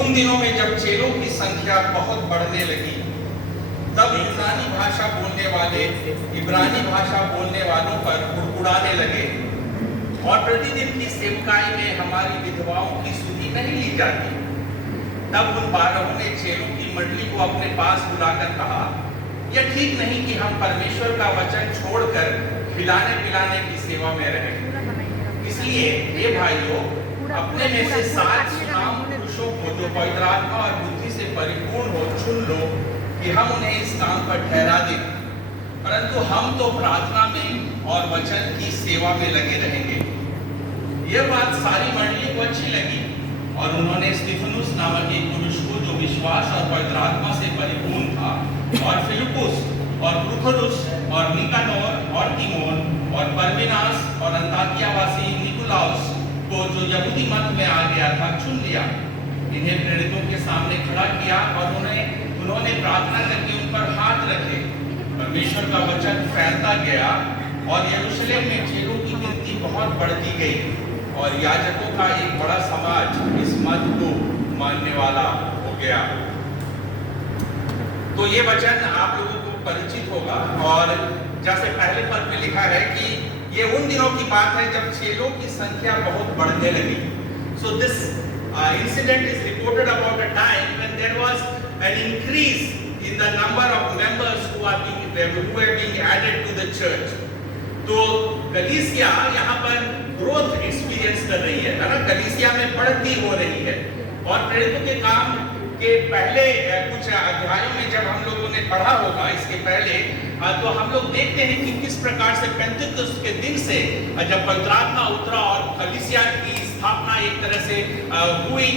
उन दिनों में जब चेलों की संख्या बहुत बढ़ने लगी, तब इब्रानी भाषा बोलने वालों पर कुड़कुड़ाने लगे और प्रतिदिन की सेवकाई में हमारी विधवाओं की सुधि नहीं ली जाती। तब उन 12 ने चेलों की मंडली को अपने पास बुलाकर कहा, यह ठीक नहीं कि हम परमेश्वर का वचन छोड़कर खिलाने पिलाने की सेवा में रहें। इसलिए हे भाइयों, अपने में से 7 सुनाम पुरुषों को जो पवित्र आत्मा और बुद्धि से परिपूर्ण हो चुन लो कि हम उन्हें इस काम पर ठहरा दें। परंतु हम तो प्रार्थना में और वचन की सेवा में लगे रहेंगे। यह बात सारी मंडली को अच्छी लगी और उन्होंने स्तिफनुस नामक एक पुरुष को जो विश्वास और पवित्र आत्मा से परिपूर्ण था, और फिलिपुस और प्रुखोरुस और निकानोर और तिमोन और परमिनास और अंताकियावासी निकुलाउस को जो यहूदी मत में आ गया था, चुन लिया। इन्हें प्रेरितों के सामने खड़ा किया और उन्होंने प्रार्थना करके उन पर हाथ रखे। परमेश्वर का वचन फैलता गया और यरूशलेम में चेलों की गिनती बहुत बढ़ती गई और याजकों का एक बड़ा समाज इस मत को मानने वाला हो गया। तो ये वचन आप लोगों को परिचित होगा और जैसे पहले पद में लिखा है कि ये उन दिनों की बात है जब चेलों की संख्या बहुत बढ़ने लगी। So this incident is reported about a time when there was an increase in the number of members who are being added to the church. तो कलीसिया यहाँ पर ग्रोथ एक्सपीरियंस कर रही है ना, कलीसिया में बढ़ती हो रही है। और प्रेरितों के काम के पहले कुछ अध्यायों में जब हम लोगों ने पढ़ा होगा इसके पहले, तो हम लोग देखते हैं कि किस प्रकार से पेंतिकुस्त के दिन से जब पवित्र आत्मा उतरा और कलीसिया की स्थापना एक तरह से हुई,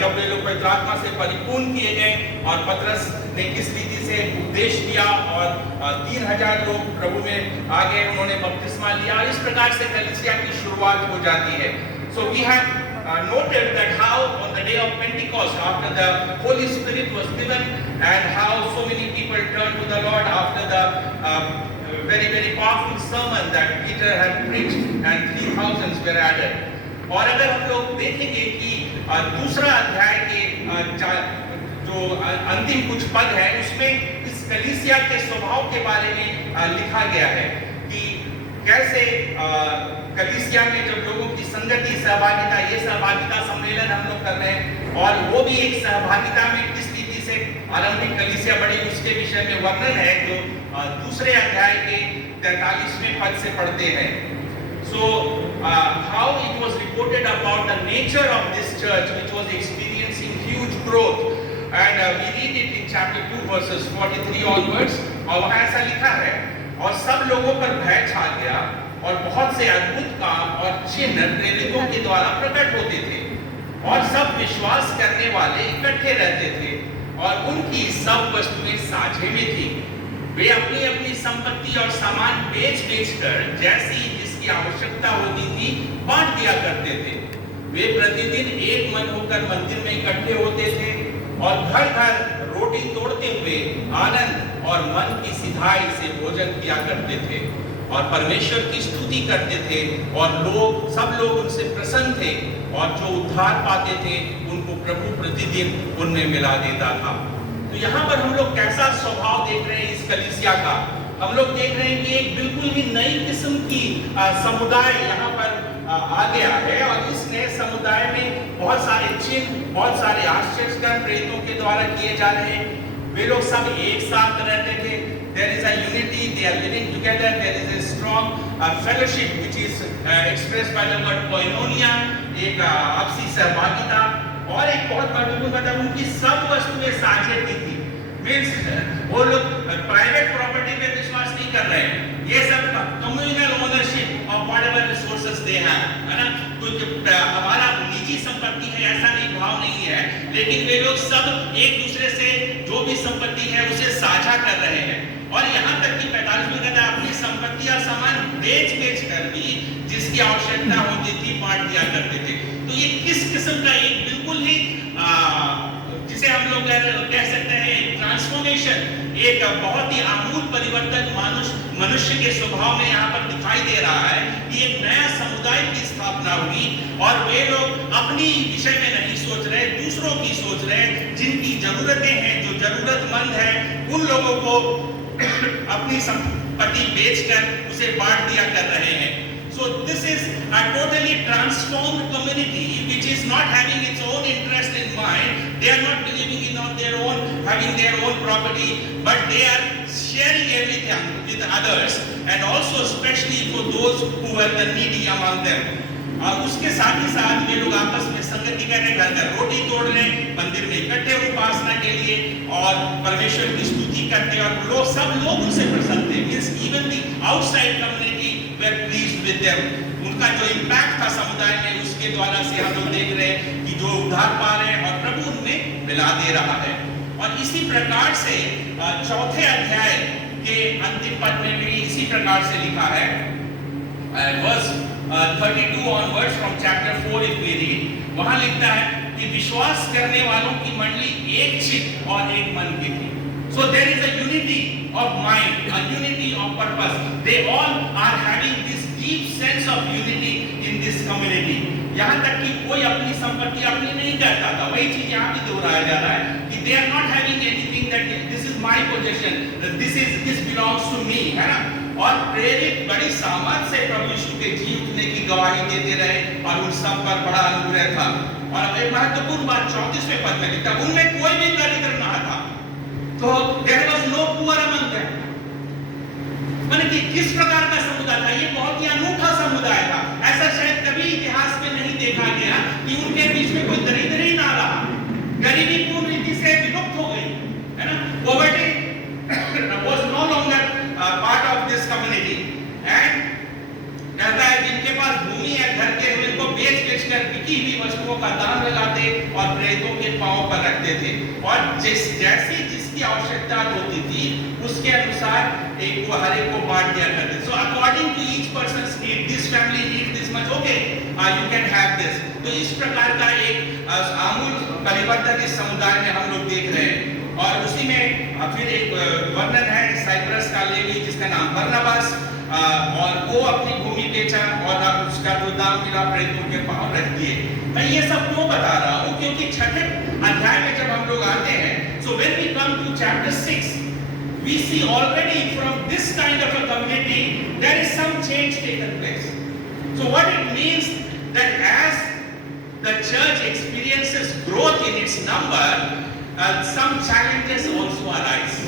जब वे लोग पवित्र आत्मा से परिपूर्ण किए गए और पतरस ने किस रीति से उपदेश दिया और 3000 लोग प्रभु में आ गए, उन्होंने बपतिस्मा लिया। इस प्रकार से कलीसिया की शुरुआत हो जाती है। So we have noted that how on the day of Pentecost, after the Holy Spirit was given, and how so many people turned to the Lord after the very very powerful sermon that Peter had preached, and 3000 were added. और अगर हम लोग देखेंगे कि दूसरा अध्याय के जो अंतिम कुछ पद है, उसमें इस कलीसिया के स्वभाव के बारे में लिखा गया है कि कैसे कलीसिया में जब लोगों की संगति सहभागिता, ये सहभागिता सम्मेलन हम लोग कर रहे हैं और वो भी एक सहभागिता में किस रीति से आरंभिक कलीसिया बड़ी, उसके विषय में वर्णन है जो दूसरे अध्याय के 43वें पद से पढ़ते हैं। So how it was reported about the nature of this church which was experiencing huge growth, and we read it in chapter 2 verses 43 onwards, और वहाँ ऐसा लिखा है, और सब लोगों पर भय छा गया और बहुत से अद्भुत काम और चिन्ह प्रेरितों के द्वारा प्रकट होते थे और सब विश्वास करने वाले इकट्ठे रहते थे और उनकी सब वस्तुएं साझे में थी। वे अपनी अपनी संपत्ति और सामान बेच कर जैसी जिसकी आवश्यकता होती थी बांट दिया करते थे। वे प्रतिदिन एक मन होकर मंदिर में इकट्ठे होते थे और घर घर रोटी तोड़ते हुए आनंद और मन की सिधाई से भोजन किया करते थे और परमेश्वर की स्तुति करते थे और सब लोग उनसे प्रसन्न थे और जो उद्धार पाते थे उनको प्रभु प्रतिदिन उनमें मिला देता था। तो यहाँ पर हम लोग कैसा स्वभाव देख रहे हैं इस कलीसिया का? हम लोग देख रहे हैं कि एक बिल्कुल ही नई किस्म की समुदाय यहाँ पर आ गया है और इस नए समुदाय में बहुत सारे चिन्ह, बहुत सारे आश्चर्य प्रेरितों के द्वारा किए जा रहे हैं। वे लोग सब एक साथ रहते थे। There is a unity, they are living together, there is a strong fellowship which is expressed by the word koinonia, एक आपसी सहभागिता, और एक बहुत महत्वपूर्ण बात है उनकी सब वस्तुएं साझे की थी। मीन्स वो लोग प्राइवेट प्रॉपर्टी पे विश्वास नहीं कर रहे हैं, ये सब communal ownership of whatever resources they हैं, है ना। कुछ हमारा निजी संपत्ति है ऐसा नहीं, भाव नहीं है, लेकिन वे लोग सब एक दूसरे से जो भी संपत्ति है उसे साझा कर रहे हैं। और यहाँ तक कि 45 में कहता है अपनी संपत्ति और सामान बेच कर भी जिसकी आवश्यकता होती थी बांट दिया करते थे। तो ये किस किस्म का एक बिल्कुल ही जिसे हम लोग कह सकते हैं एक ट्रांसफॉर्मेशन, एक बहुत ही आमूल परिवर्तन मनुष्य के स्वभाव में यहाँ पर दिखाई दे रहा है कि एक नया समुदाय की स्थापना हुई और वे लोग अपनी विषय में नहीं सोच रहे, दूसरों की सोच रहे, जिनकी जरूरतें हैं, जो जरूरतमंद है, उन लोगों को अपनी संपत्ति बेचकर उसे बांट दिया कर रहे हैं। So this is a totally transformed community which is not having its own interest in mind. They are not believing in on their own, having their own property, but they are sharing everything with others, and also especially for those who are the needy among them. उसके साथ ही साथ वे लोग आपस में संगति कर रहे, घर घर रोटी तोड़ रहे, मंदिर में इकट्ठे उपासना के लिए और परमेश्वर की स्तुति करते, और लोग सब लोग उनसे प्रसन्न थे। Means even the outside community were pleased with them. उनका जो इम्पैक्ट था समुदाय में, उसके द्वारा से हम लोग देख रहे हैं कि जो उद्धार पा रहे हैं और प्रभु उनमें मिला दे रहा है। और इसी प्रकार से चौथे अध्याय के अंतिम पद में भी इसी प्रकार से लिखा है, verse 32 onwards from chapter 4 if we read, वहां लिखता है कि विश्वास करने वालों की मंडली एक चित्त और एक मन की थी। So there is a unity of mind, a unity of purpose. They all are having this deep sense of unity in this community. यहाँ तक कि कोई अपनी संपत्ति अपनी नहीं करता था। वही चीज यहाँ भी दोहराया जा रहा है कि they are not having anything that this is my possession, this belongs to me, है ना? और प्रेरित बड़ी सामर्थ से प्रभु यीशु के जी उठने की गवाही देते रहे और उन सब पर बड़ा अनुग्रह था। और एक महत्वपूर्ण बात 34वें पद में लिखा, उनमें कोई भी दरिद्र न था। तो there was no poor among them। माने कि किस प्रकार का समुदाय था, ये बहुत ही अनूठा समुदाय था। ऐसा शायद कभी इतिहास में नहीं देखा गया कि उनके बीच में कोई दरिद्र ही ना रहा, गरीबी पूर्ण रीति से विलुप्त हो गई, है ना? Poverty was no longer part of this community। and कहता है जिनके पास भूमि है, घर के, उनको बेच कर बिकी हुई वस्तुओं का दाम लगाते और प्रेतों के पांव पर रखते थे, और जैसी जिसकी आवश्यकता होती थी उसके अनुसार एक को हर एक को बांट दिया करते। So according to each person's need, this family need this much, okay you can have this. तो इस प्रकार का एक आमूल परिवर्तन इस समुदाय में हम लोग देख रहे हैं। और उसी में फिर एक वर्णन है साइप्रस का लेवी जिसका नाम बरनबास, और वो अपनी भूमि बेचा और अब उसका जो दाम मिला प्रेतों के पांव रख दिए। मैं ये सब क्यों बता रहा हूँ, क्योंकि छठे अध्याय में जब हम लोग आते हैं, so when we come to chapter 6, we see already from this kind of a community there is some change taken place. So what it means that as the church experiences growth in its number, some challenges also arise।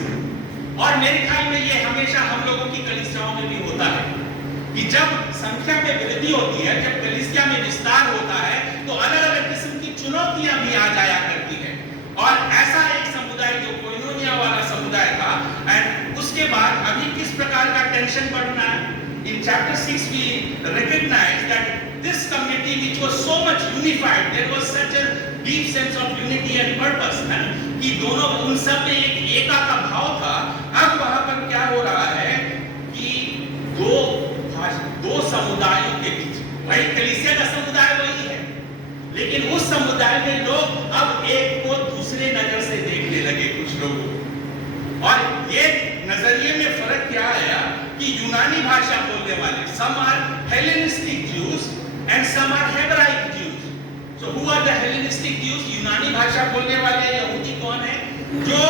और मेरे ख्याल में ये हमेशा हम लोगों की कलीसियाओं में भी होता है कि जब संख्या में वृद्धि होती है, जब कलीसिया में विस्तार होता है, तो अलग अलग किस्म की चुनौतियां भी आ जाया करती है। और ऐसा एक समुदाय जो कोइनोनिया वाला समुदाय था, एंड उसके बाद अभी किस प्रकार का टेंशन बढ़ना है। In chapter 6 we recognize that this community which was so much unified, there was such a deep sense of unity and purpose, कि दोनों उन सब में एक एका का भाव था। अब वहां पर क्या हो रहा है कि दो समुदायों के बीच, वही कलीसिया का समुदाय वही है, लेकिन उस समुदाय में लोग अब एक को दूसरे नजर से देखने लगे कुछ लोगों। और ये नजरिए में फर्क क्या आया कि यूनानी भाषा बोलने वाले, some are Hellenistic Jews and some are Hebraic Jews। So who are the Hellenistic Jews? यूनानी भाषा बोलने वाले यहूदी कौन है? जो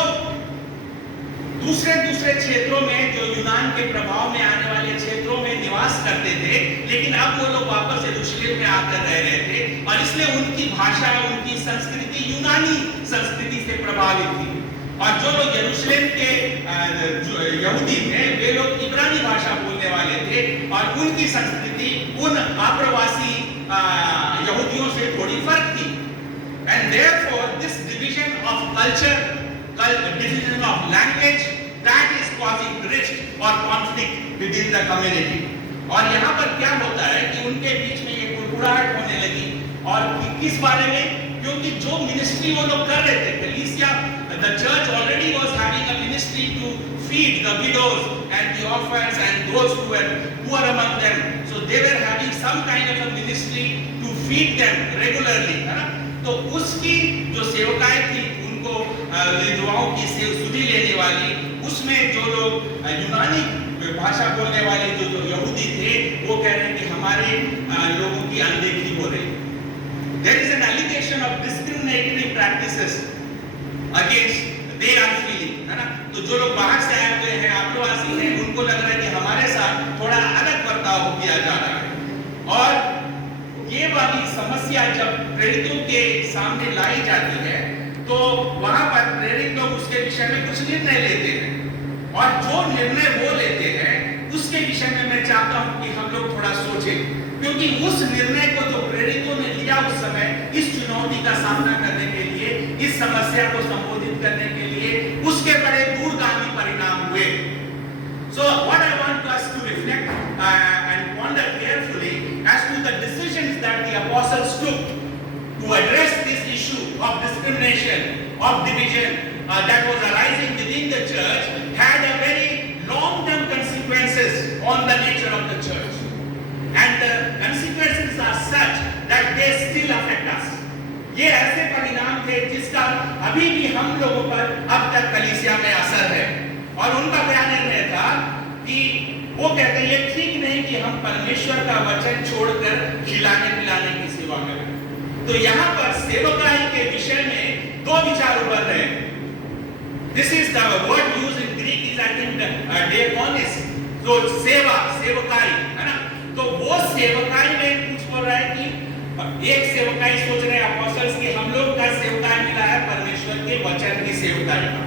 दूसरे क्षेत्रों में, जो यूनान के प्रभाव में आने वाले क्षेत्रों में निवास करते थे, लेकिन अब वो लोग वापस यरूशलेम में आकर रह रहे थे, और इसलिए उनकी भाषा, उनकी संस्कृति यूनानी संस्कृति से प्रभावित थी। और जो लोग यरूशलेम के यहूदी थे, वे लोग इब्रानी भाषा बोलने वाले थे, और उनकी संस्कृति उन आप्रवासी यहूदियों से थोड़ी फर्क थी। And therefore this division of culture, division of language, that is causing rift or conflict within the community। और यहाँ पर क्या होता है कि उनके बीच में ये कुड़कुड़ाहट होने लगी, और किस बारे में? क्योंकि जो मिनिस्ट्री वो लोग कर रहे थे, कलीसिया, the church already was having a ministry to feed the widows and the orphans and those who were poor among them, so they were having some kind of a ministry to feed them regularly, है ना? तो उसकी जो सेवकाएं थी, उनको विधवाओं की सुधि लेने वाली, उसमें जो लोग यूनानी भाषा बोलने वाले जो यहूदी थे वो कह रहे हैं कि हमारे लोगों की अनदेखी हो रही। There is an allegation of discriminatory practices against their feeling, है ना। तो जो लोग बाहर से आए हुए हैं, आप्रवासी हैं, उनको लग रहा है कि हमारे साथ थोड़ा अलग बर्ताव किया जा रहा है। और ये वाली समस्या जब प्रेरितों के सामने लाई जाती है तो वहां पर प्रेरित लोग उसके विषय में कुछ निर्णय लेते हैं, और जो निर्णय वो लेते हैं उसके विषय में मैं चाहता हूं कि हम लोग थोड़ा सोचें, क्योंकि उस निर्णय को जो प्रेरितों ने लिया उस समय इस चुनौती का सामना करने के लिए, इस समस्या को संबोधित करने के लिए, उसके बड़े दूरगामी परिणाम हुए। So what I want us to reflect and ponder carefully as to the decisions that the apostles took to address this issue of discrimination, of division that was arising within the church had a very long-term consequences on the nature of the church, and the consequences are such that they still affect us. ये ऐसे परिणाम थे जिसका अभी भी हम लोगों पर अब तक कलीसिया में असर है। और उनका क्या निर्णय था कि वो कहते हैं ये ठीक नहीं कि हम परमेश्वर का वचन छोड़कर खिलाने पिलाने की सेवा करें। तो यहाँ पर सेवकाई के विषय में दो विचार उभर रहे हैं। This is the word used in Greek is I think diakonis, जो सेवा, सेवकाई, है ना। तो वो सेवकाई में कुछ बोल रहा है कि एक सेवकाई सोच रहे हैं apostles कि हम लोग का सेवकाई मिला है परमेश्वर के वचन की सेवकाई का,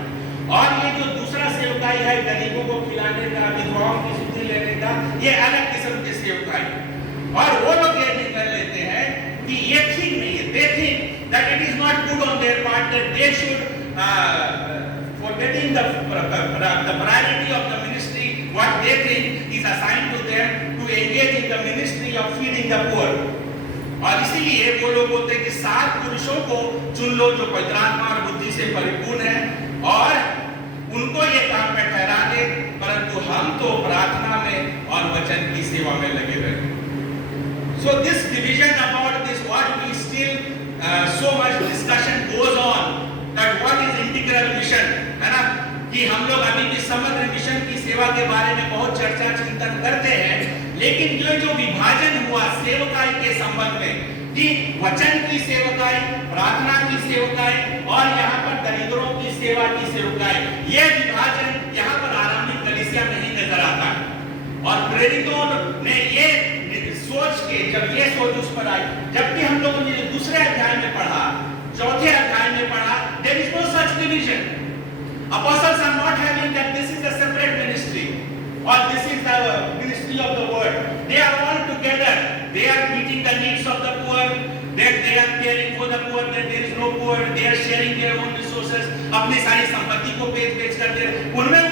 और ये जो दूसरा सेवकाई है गरीबों को खिलाने का, विधवाओं की सुधि लेने का, ये अलग किस्म के सेवकाई। और वो लोग ये निर्णय लेते हैं कि ये ठीक नहीं है। They think that it is not good on their part that they should forgetting the priority of the ministry, what they think is assigned to them to engage in the ministry of feeding the poor। और इसीलिए वो लोग बोलते हैं कि 7 पुरुषों को चुन लो जो पवित्र आत्मा और बुद्धि से परिपूर्ण है, और उनको ये काम में ठहरा दे, परंतु हम तो प्रार्थना में और वचन की सेवा में लगे रहे। So this division about this, what we still so much discussion goes on that what is integral mission, है ना, कि हम लोग अभी भी समग्र मिशन की सेवा के बारे में बहुत चर्चा चिंतन करते हैं, लेकिन जो विभाजन हुआ सेवकाई के संबंध में कि वचन की सेवकाई, प्रार्थना की सेवकाई और यहाँ पर दरिद्रों की सेवा की सेवकाई, ये विभाजन यहाँ पर आरंभिक कलीसिया में ही नजर आता है। और प्रेरितों ने ये सोच के जब ये सोच उस पर आई, जबकि हम लोगों ने दूसरे अध्याय में पढ़ा, चौथे अध्याय में पढ़ा, there is no such division. Apostles are not having that this is a separate ministry or this is the ministry of the word. They are all together. They are meeting the needs of the poor. They are caring for the poor. There is no poor. They are sharing their own resources. अपनी सारी संपत्ति को बेच कर दे, उनमें